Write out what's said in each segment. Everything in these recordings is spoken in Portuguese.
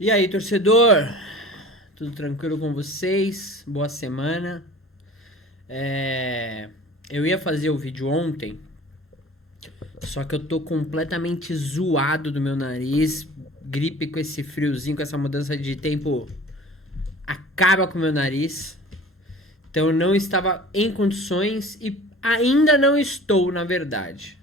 E aí, torcedor? Tudo tranquilo com vocês? Boa semana. É, Eu ia fazer o vídeo ontem, só que eu tô completamente zoado do meu nariz. Gripe com esse friozinho, com essa mudança de tempo, acaba com o meu nariz. Então eu não estava em condições e ainda não estou, na verdade.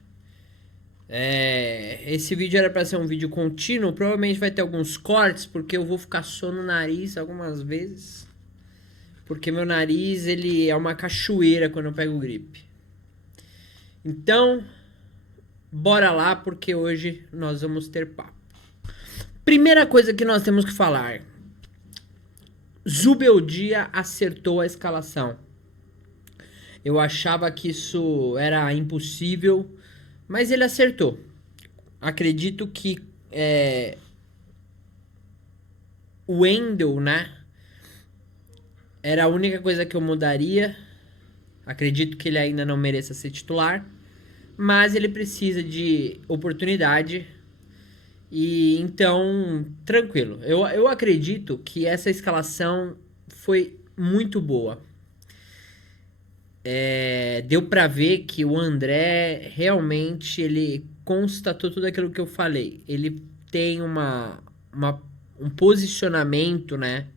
Esse vídeo era para ser um vídeo contínuo, provavelmente vai ter alguns cortes, porque eu vou ficar só no nariz algumas vezes. Porque meu nariz, ele é uma cachoeira quando eu pego gripe. Então, bora lá, porque hoje nós vamos ter papo. Primeira coisa que nós temos que falar. Zubeldia acertou a escalação. Eu achava que isso era impossível, mas ele acertou. Acredito que o Wendel, né? Era a única coisa que eu mudaria. Acredito que ele ainda não mereça ser titular, mas ele precisa de oportunidade. E então, tranquilo. Eu acredito que essa escalação foi muito boa. Deu pra ver que o André realmente ele constatou tudo aquilo que eu falei. Ele tem um posicionamento, né?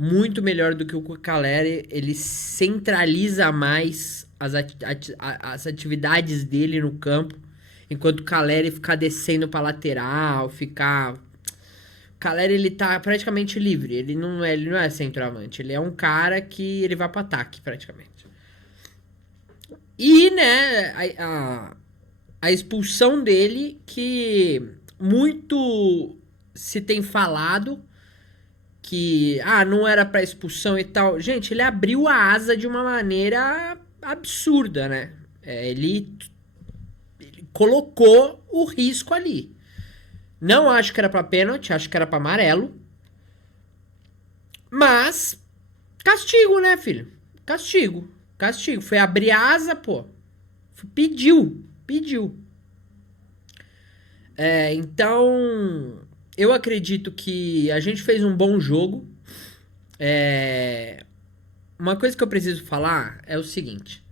Muito melhor do que o Caleri. Ele centraliza mais as atividades dele no campo, enquanto o Caleri ficar descendo pra lateral, ficar. O Caleri ele tá praticamente livre. Ele não é centroavante. Ele é um cara que ele vai pro ataque, praticamente. E, né, a expulsão dele, que muito se tem falado que, não era pra expulsão e tal. Gente, ele abriu a asa de uma maneira absurda, né? Ele colocou o risco ali. Não acho que era pra pênalti, acho que era pra amarelo. Mas, castigo, né, filho? Castigo. Castigo. Foi abrir a asa, pô. Pediu. Então, eu acredito que a gente fez um bom jogo. Uma coisa que eu preciso falar é o seguinte.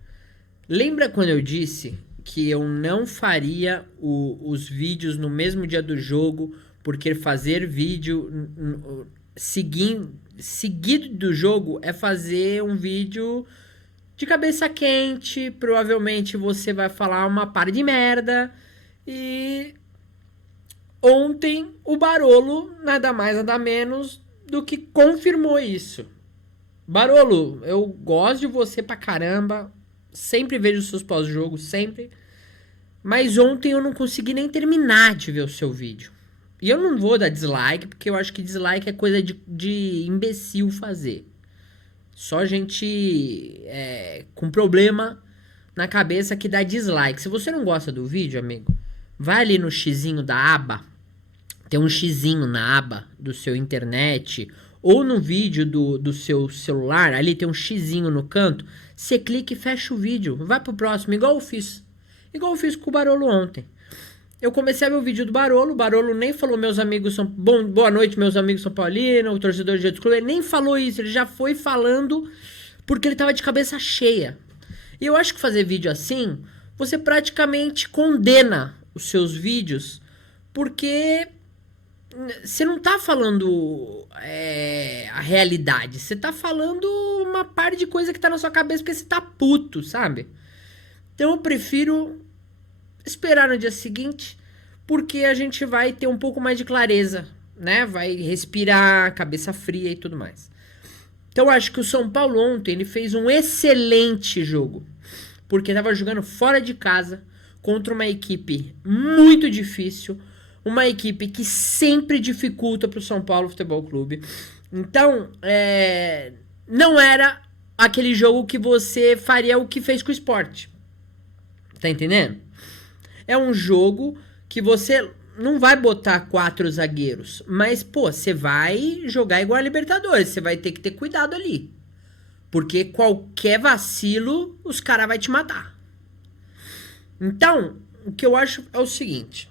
Lembra quando eu disse que eu não faria os vídeos no mesmo dia do jogo, porque fazer vídeo seguido do jogo é fazer um vídeo de cabeça quente, provavelmente você vai falar uma par de merda. E ontem o Barolo, nada mais nada menos do que confirmou isso. Barolo, eu gosto de você pra caramba, sempre vejo os seus pós-jogo, sempre. Mas ontem eu não consegui nem terminar de ver o seu vídeo. E eu não vou dar dislike, porque eu acho que dislike é coisa de imbecil fazer. Só gente com problema na cabeça que dá dislike. Se você não gosta do vídeo, amigo, vai ali no xizinho da aba. Tem um xizinho na aba do seu internet ou no vídeo do seu celular. Ali tem um xizinho no canto. Você clica e fecha o vídeo. Vai pro próximo, igual eu fiz. Igual eu fiz com o Barolo ontem. Eu comecei a ver o vídeo do Barolo. O Barolo nem falou meus amigos são... boa noite, meus amigos São Paulino, o torcedor de outro clube. Ele nem falou isso. Ele já foi falando porque ele tava de cabeça cheia. E eu acho que fazer vídeo assim, você praticamente condena os seus vídeos, porque você não tá falando a realidade. Você tá falando uma parte de coisa que tá na sua cabeça porque você tá puto, sabe? Então eu prefiro esperar no dia seguinte, porque a gente vai ter um pouco mais de clareza, né? Vai respirar, cabeça fria e tudo mais. Então eu acho que o São Paulo ontem ele fez um excelente jogo, porque estava jogando fora de casa contra uma equipe muito difícil, uma equipe que sempre dificulta para o São Paulo Futebol Clube. Então, não era aquele jogo que você faria o que fez com o Sport. Tá entendendo? É um jogo que você não vai botar 4 zagueiros, mas, pô, você vai jogar igual a Libertadores, você vai ter que ter cuidado ali. Porque qualquer vacilo, os caras vão te matar. Então, o que eu acho é o seguinte.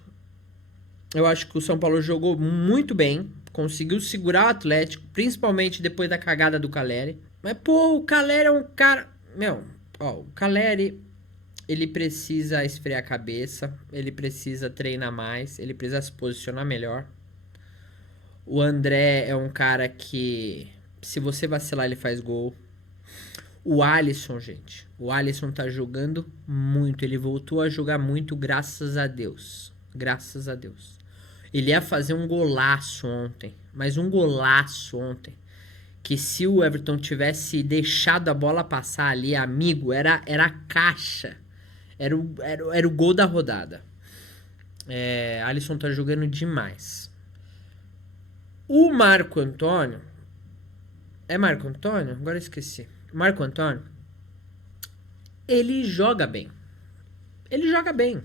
Eu acho que o São Paulo jogou muito bem conseguiu segurar o Atlético, principalmente depois da cagada do Caleri. Mas, pô, o Caleri é um cara... Meu, ó, o Caleri, ele precisa esfriar a cabeça, ele precisa treinar mais, ele precisa se posicionar melhor. O André é um cara que, se você vacilar, ele faz gol. O Alisson, gente. O Alisson tá jogando muito. Ele voltou a jogar muito, graças a Deus. Graças a Deus. Ele ia fazer um golaço ontem. Mas um golaço ontem. Que se o Everton tivesse deixado a bola passar ali, amigo, era caixa. Era o gol da rodada. Alisson tá jogando demais. O Marco Antônio. É Marco Antônio? Agora eu esqueci. Marco Antônio. Ele joga bem. Ele joga bem.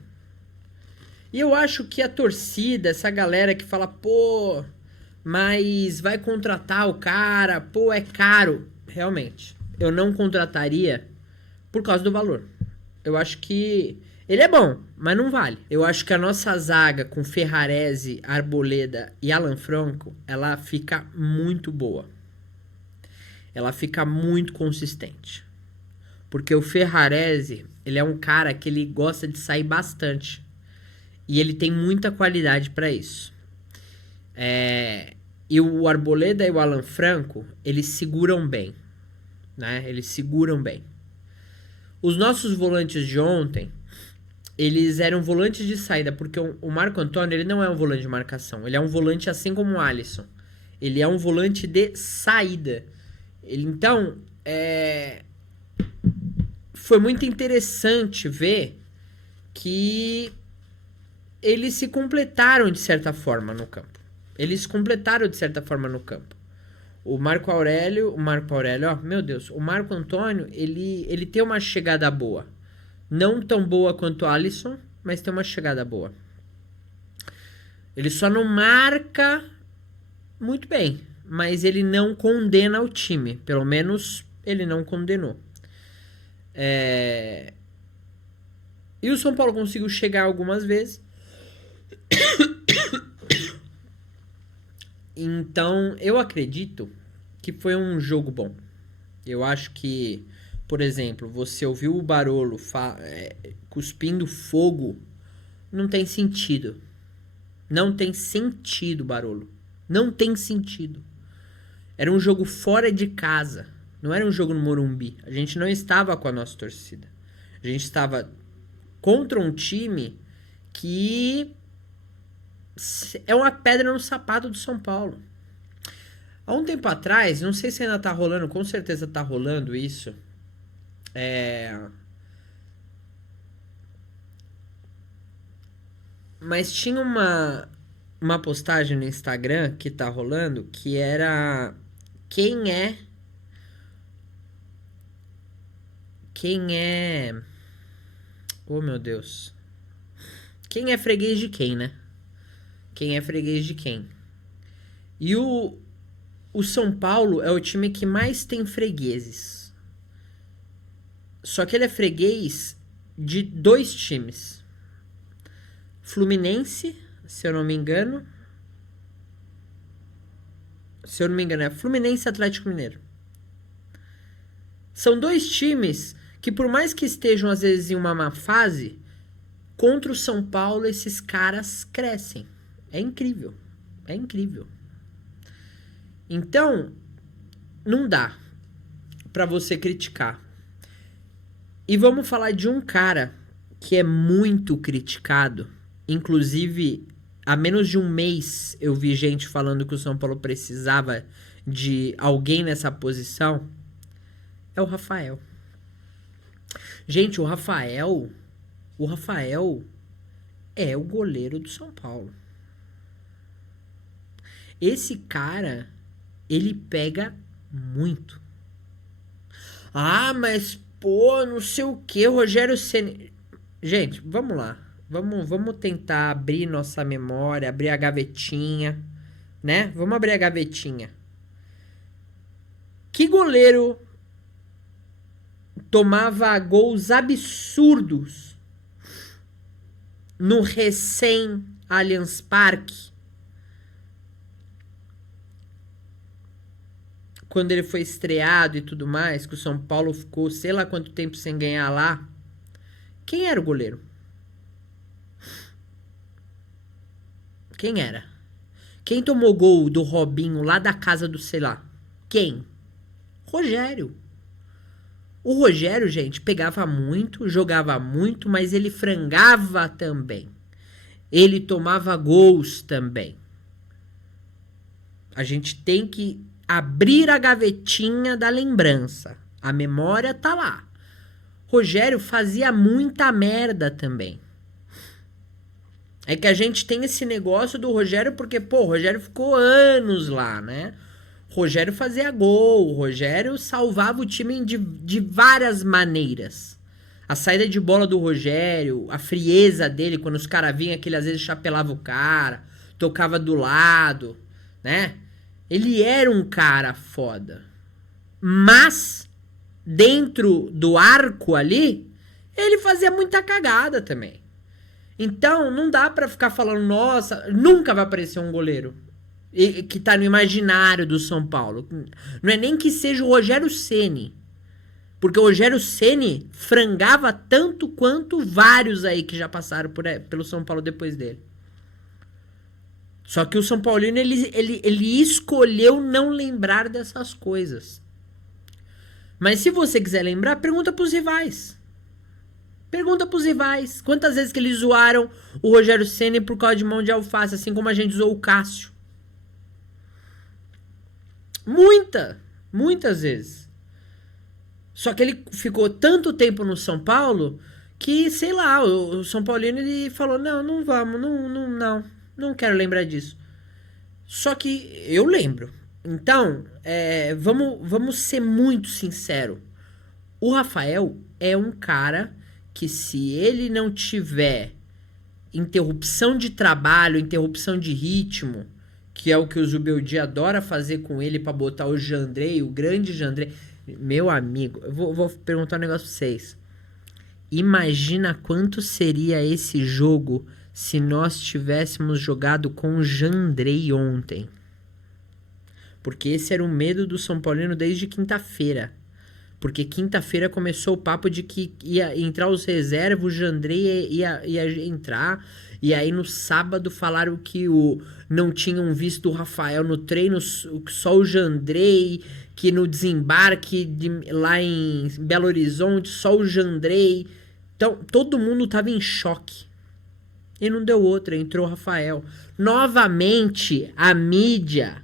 E eu acho que a torcida, essa galera que fala, pô, mas vai contratar o cara, pô, é caro. Realmente, eu não contrataria por causa do valor. Eu acho que ele é bom, mas não vale. Eu acho que a nossa zaga com Ferrarese, Arboleda e Alan Franco, ela fica muito boa. Ela fica muito consistente. Porque o Ferrarese, ele é um cara que ele gosta de sair bastante. E ele tem muita qualidade para isso. E o Arboleda e o Alan Franco, eles seguram bem. Né? Eles seguram bem. Os nossos volantes de ontem, eles eram volantes de saída, porque o Marco Antônio, ele não é um volante de marcação. Ele é um volante assim como o Alisson. Ele é um volante de saída. Então, foi muito interessante ver que eles se completaram de certa forma no campo. Eles completaram de certa forma no campo. O Marco Aurélio, ó, meu Deus, o Marco Antônio, ele tem uma chegada boa. Não tão boa quanto o Alisson, mas tem uma chegada boa. Ele só não marca muito bem, mas ele não condena o time. Pelo menos ele não condenou. E o São Paulo conseguiu chegar algumas vezes. Então, eu acredito que foi um jogo bom. Eu acho que, por exemplo, você ouviu o Barolo cuspindo fogo, não tem sentido. Não tem sentido, Barolo. Não tem sentido. Era um jogo fora de casa. Não era um jogo no Morumbi. A gente não estava com a nossa torcida. A gente estava contra um time que é uma pedra no sapato do São Paulo. Há um tempo atrás, não sei se ainda tá rolando, com certeza tá rolando isso. Mas tinha uma postagem no Instagram que tá rolando, que era quem é oh, meu Deus. Quem é freguês de quem, né? Quem é freguês de quem? E o São Paulo é o time que mais tem fregueses. Só que ele é freguês de 2 times. Fluminense, se eu não me engano. Se eu não me engano, é Fluminense e Atlético Mineiro. São 2 times que, por mais que estejam às vezes em uma má fase, contra o São Paulo esses caras crescem. É incrível. É incrível. Então, não dá pra você criticar. E vamos falar de um cara que é muito criticado. Inclusive, há menos de um mês eu vi gente falando que o São Paulo precisava de alguém nessa posição. É o Rafael. Gente, o Rafael é o goleiro do São Paulo. Esse cara, ele pega muito. Ah, mas pô, não sei o que, Rogério Ceni. Gente, vamos lá. Vamos tentar abrir nossa memória, abrir a gavetinha, né? Vamos abrir a gavetinha. Que goleiro tomava gols absurdos no recém Allianz Parque quando ele foi estreado e tudo mais, que o São Paulo ficou sei lá quanto tempo sem ganhar lá, quem era o goleiro? Quem era? Quem tomou gol do Robinho lá da casa do sei lá? Quem? Rogério. O Rogério, gente, pegava muito, jogava muito, mas ele frangava também. Ele tomava gols também. A gente tem que abrir a gavetinha da lembrança. A memória tá lá. Rogério fazia muita merda também. É que a gente tem esse negócio do Rogério porque, pô, o Rogério ficou anos lá, né? Rogério fazia gol, o Rogério salvava o time de várias maneiras. A saída de bola do Rogério, a frieza dele quando os caras vinham, que ele às vezes chapelava o cara, tocava do lado, né? Ele era um cara foda. Mas, dentro do arco ali, ele fazia muita cagada também. Então, não dá pra ficar falando, nossa, nunca vai aparecer um goleiro que tá no imaginário do São Paulo. Não é nem que seja o Rogério Ceni, porque o Rogério Ceni frangava tanto quanto vários aí que já passaram pelo São Paulo depois dele. Só que o São Paulino, ele escolheu não lembrar dessas coisas. Mas se você quiser lembrar, pergunta pros rivais. Pergunta pros rivais. Quantas vezes que eles zoaram o Rogério Ceni por causa de mão de alface, assim como a gente zoou o Cássio. Muitas vezes. Só que ele ficou tanto tempo no São Paulo que, sei lá, o São Paulino ele falou, não vamos, não quero lembrar disso. Só que eu lembro. Então, vamos ser muito sinceros. O Rafael é um cara que se ele não tiver interrupção de trabalho, interrupção de ritmo, que é o que o Zubeldia adora fazer com ele pra botar o Jandrei, o grande Jandrei. Meu amigo, eu vou perguntar um negócio pra vocês. Imagina quanto seria esse jogo se nós tivéssemos jogado com o Jandrei ontem. Porque esse era o medo do São Paulino desde quinta-feira. Porque quinta-feira começou o papo de que ia entrar os reservas, o Jandrei ia entrar. E aí no sábado falaram que não tinham visto o Rafael no treino, só o Jandrei, que no desembarque lá em Belo Horizonte, só o Jandrei. Então todo mundo tava em choque. E não deu outra, entrou o Rafael. Novamente, a mídia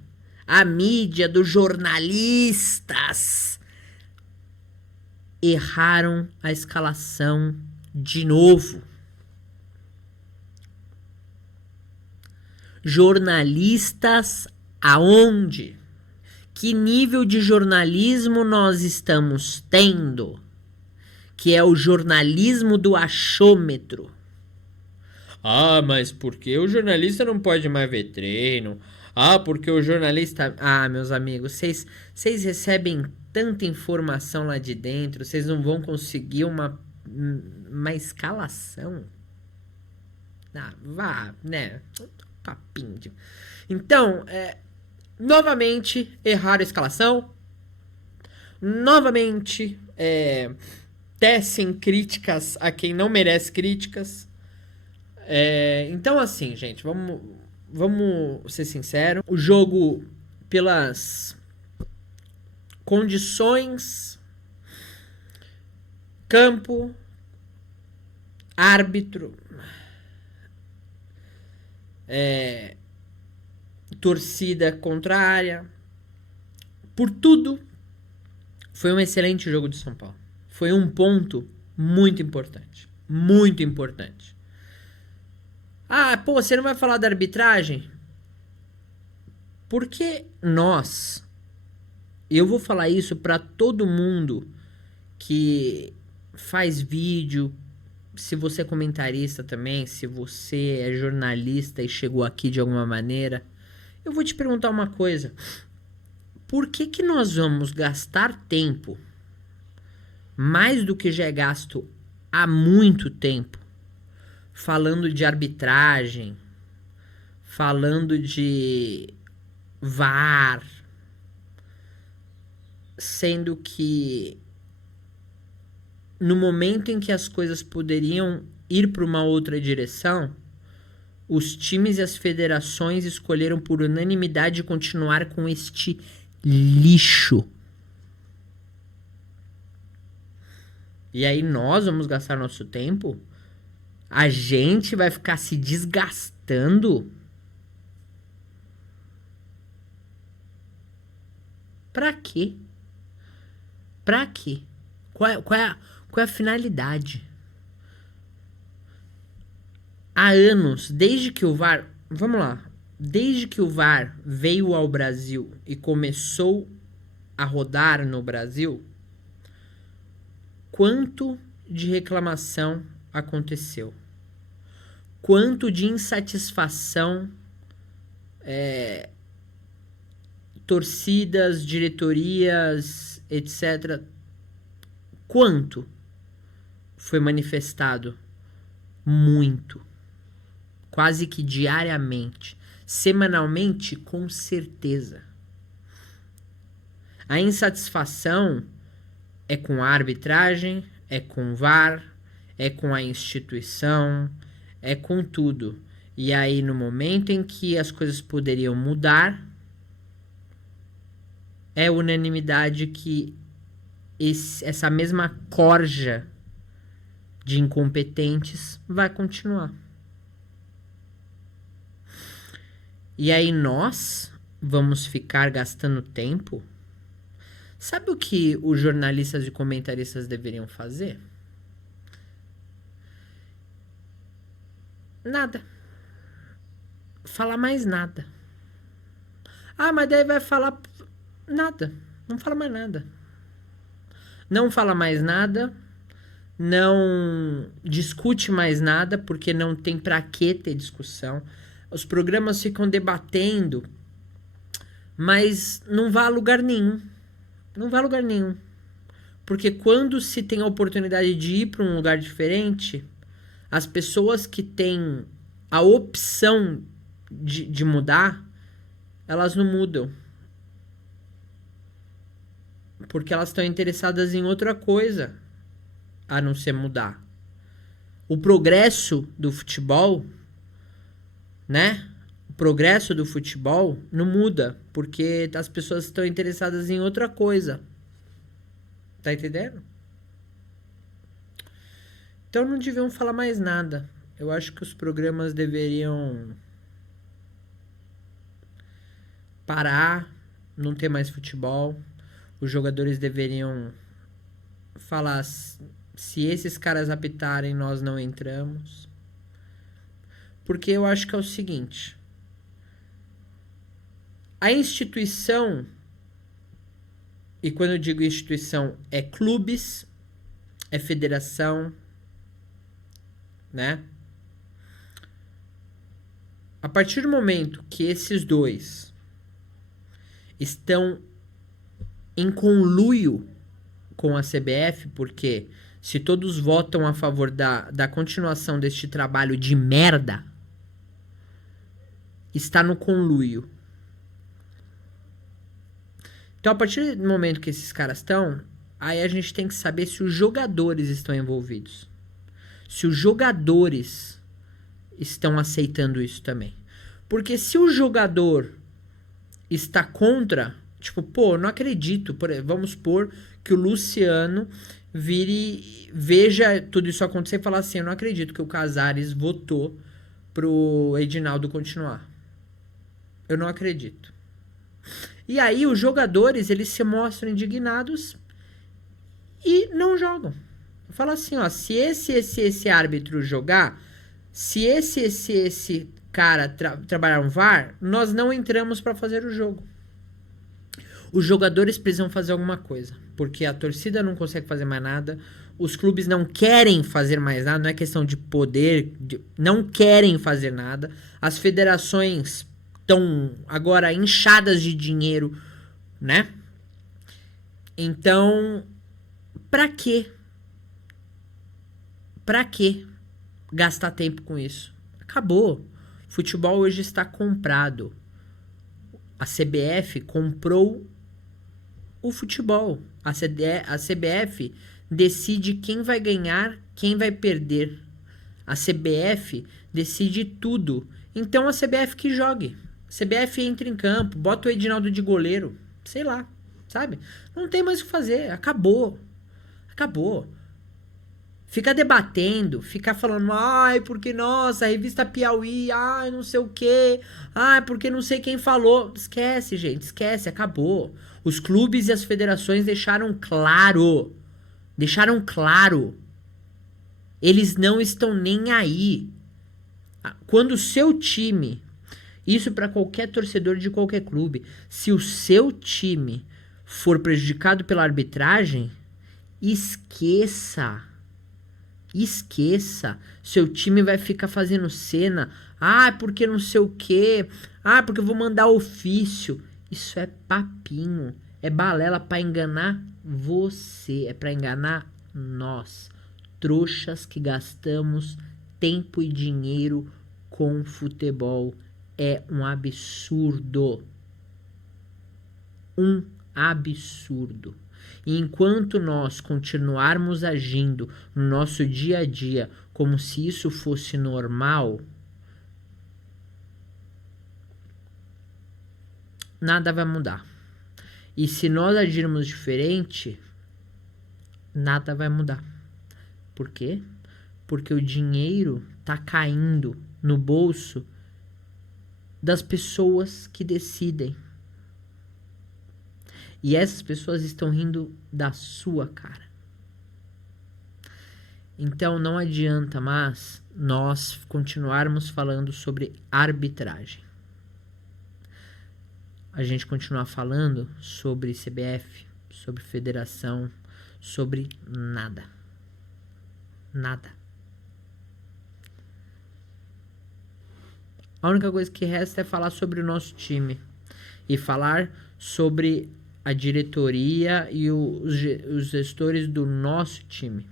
dos jornalistas erraram a escalação de novo. Jornalistas aonde? Que nível de jornalismo nós estamos tendo? Que é o jornalismo do achômetro. Ah, mas por que o jornalista não pode mais ver treino? Ah, porque o jornalista... Ah, meus amigos, vocês recebem tanta informação lá de dentro, vocês não vão conseguir uma escalação? Ah, vá, né? Papinho. Então, novamente, erraram a escalação. Novamente, tecem críticas a quem não merece críticas. Então, assim, gente, vamos ser sinceros. O jogo, pelas condições, campo, árbitro, torcida contrária, por tudo, foi um excelente jogo de São Paulo. Foi um ponto muito importante. Muito importante. Ah, pô, você não vai falar da arbitragem? Porque eu vou falar isso pra todo mundo que faz vídeo, se você é comentarista também, se você é jornalista e chegou aqui de alguma maneira, eu vou te perguntar uma coisa. Por que nós vamos gastar tempo, mais do que já é gasto há muito tempo, falando de arbitragem, falando de VAR, sendo que no momento em que as coisas poderiam ir para uma outra direção, os times e as federações escolheram por unanimidade continuar com este lixo. E aí nós vamos gastar nosso tempo? A gente vai ficar se desgastando? Pra quê? Pra quê? Qual é a finalidade? Há anos, desde que o VAR... Vamos lá. Desde que o VAR veio ao Brasil e começou a rodar no Brasil, quanto de reclamação aconteceu? Quanto de insatisfação torcidas, diretorias, etc. Quanto foi manifestado? Muito. Quase que diariamente. Semanalmente, com certeza. A insatisfação é com a arbitragem, é com o VAR, é com a instituição, é com tudo. E aí, no momento em que as coisas poderiam mudar, é unanimidade que essa mesma corja de incompetentes vai continuar. E aí nós vamos ficar gastando tempo? Sabe o que os jornalistas e comentaristas deveriam fazer? Nada. Falar mais nada. Ah, mas daí vai falar nada. Não fala mais nada. Não fala mais nada. Não discute mais nada, porque não tem pra que ter discussão. Os programas ficam debatendo, mas não vai a lugar nenhum. Não vai a lugar nenhum. Porque quando se tem a oportunidade de ir para um lugar diferente, as pessoas que têm a opção de mudar, elas não mudam. Porque elas estão interessadas em outra coisa, a não ser mudar. O progresso do futebol, né? O progresso do futebol não muda, porque as pessoas estão interessadas em outra coisa. Tá entendendo? Então não deviam falar mais nada. Eu acho que os programas deveriam parar, não ter mais futebol. Os jogadores deveriam falar: se esses caras apitarem, nós não entramos. Porque eu acho que é o seguinte: a instituição, e quando eu digo instituição, é clubes, é federação, né? A partir do momento que esses dois estão em conluio com a CBF, porque se todos votam a favor da continuação deste trabalho de merda, está no conluio. Então, a partir do momento que esses caras estão, aí a gente tem que saber se os jogadores estão envolvidos. Se os jogadores estão aceitando isso também. Porque se o jogador está contra, tipo, pô, não acredito, vamos supor que o Luciano veja tudo isso acontecer e falar assim: eu não acredito que o Casares votou pro Edinaldo continuar. Eu não acredito. E aí os jogadores, eles se mostram indignados e não jogam. Fala assim, ó, se esse árbitro jogar, se esse cara trabalhar no VAR, nós não entramos para fazer o jogo. Os jogadores precisam fazer alguma coisa, porque a torcida não consegue fazer mais nada, os clubes não querem fazer mais nada, não é questão de poder, não querem fazer nada, as federações estão agora inchadas de dinheiro, né? Então, pra quê? Pra quê gastar tempo com isso? Acabou. Futebol hoje está comprado. A CBF comprou o futebol. A CBF decide quem vai ganhar, quem vai perder. A CBF decide tudo. Então a CBF que jogue. A CBF entra em campo, bota o Edinaldo de goleiro. Sei lá, sabe? Não tem mais o que fazer. Acabou. Acabou. Fica debatendo, fica falando, ai, porque nossa, a revista Piauí, ai, não sei o quê, ai, porque não sei quem falou. Esquece, gente, esquece, acabou. Os clubes e as federações deixaram claro, eles não estão nem aí. Quando o seu time, isso para qualquer torcedor de qualquer clube, se o seu time for prejudicado pela arbitragem, esqueça. Esqueça. Seu time vai ficar fazendo cena. Ah, porque não sei o quê. Ah, porque eu vou mandar ofício. Isso é papinho. É balela pra enganar você. É pra enganar nós. Trouxas que gastamos tempo e dinheiro com futebol. É um absurdo. Um absurdo. E enquanto nós continuarmos agindo no nosso dia a dia como se isso fosse normal, nada vai mudar. E se nós agirmos diferente, nada vai mudar. Por quê? Porque o dinheiro está caindo no bolso das pessoas que decidem. E essas pessoas estão rindo da sua cara. Então não adianta mais nós continuarmos falando sobre arbitragem. A gente continuar falando sobre CBF, sobre federação, sobre nada. Nada. A única coisa que resta é falar sobre o nosso time. E falar sobre a diretoria e os gestores do nosso time.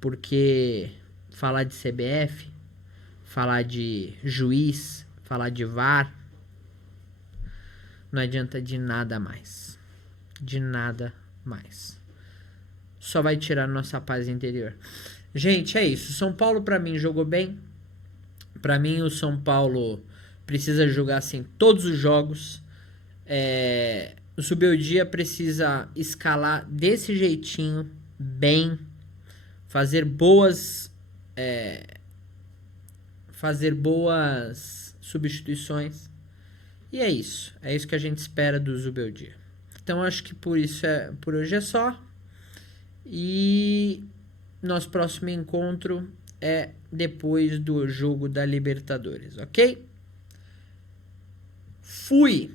Porque falar de CBF, falar de juiz, falar de VAR, não adianta de nada mais. De nada mais. Só vai tirar nossa paz interior. Gente, é isso. São Paulo pra mim jogou bem. Pra mim o São Paulo precisa jogar assim todos os jogos. O Zubeldia precisa escalar desse jeitinho, bem, fazer boas substituições. E é isso que a gente espera do Zubeldia. Então acho que por hoje é só. E nosso próximo encontro é depois do jogo da Libertadores, ok? Fui!